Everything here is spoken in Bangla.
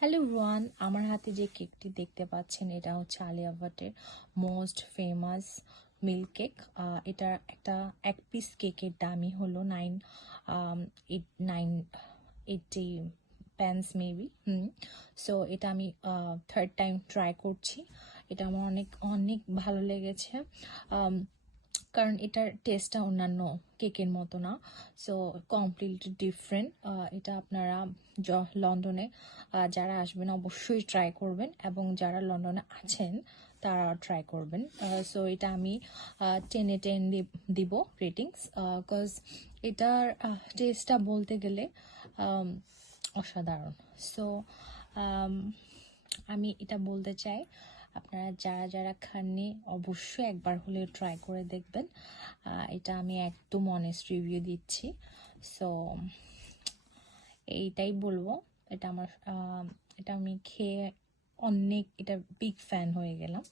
হ্যালো এভরিওয়ান, আমার হাতে যে কেকটি দেখতে পাচ্ছেন এটা হচ্ছে আলিয়া ভাটের মোস্ট ফেমাস মিল্ক কেক। এটা একটা এক পিস কেকের দামই হলো 980 পেন্স মেবি। সো এটা আমি থার্ড টাইম ট্রাই করছি। এটা আমার অনেক অনেক ভালো লেগেছে। কারণ এটার টেস্টটা অন্যান্য কেকের মতো না। So completely different. এটা আপনারা লন্ডনে যারা আসবেন অবশ্যই ট্রাই করবেন, এবং যারা লন্ডনে আছেন তারা ট্রাই করবেন। সো এটা আমি 10-এ 10 দিব রেটিংস, বিকজ এটার টেস্টটা বলতে গেলে অসাধারণ। সো আমি এটা বলতে চাই, আপনারা যারা যারা খাননি অবশ্যই একবার হলে ট্রাই করে দেখবেন। এটা আমি একদম অনেস্ট রিভিউ দিচ্ছি। সো এইটাই বলবো। এটা আমার এটা আমি খেয়ে অনেক এটা বিগ ফ্যান হয়ে গেলাম।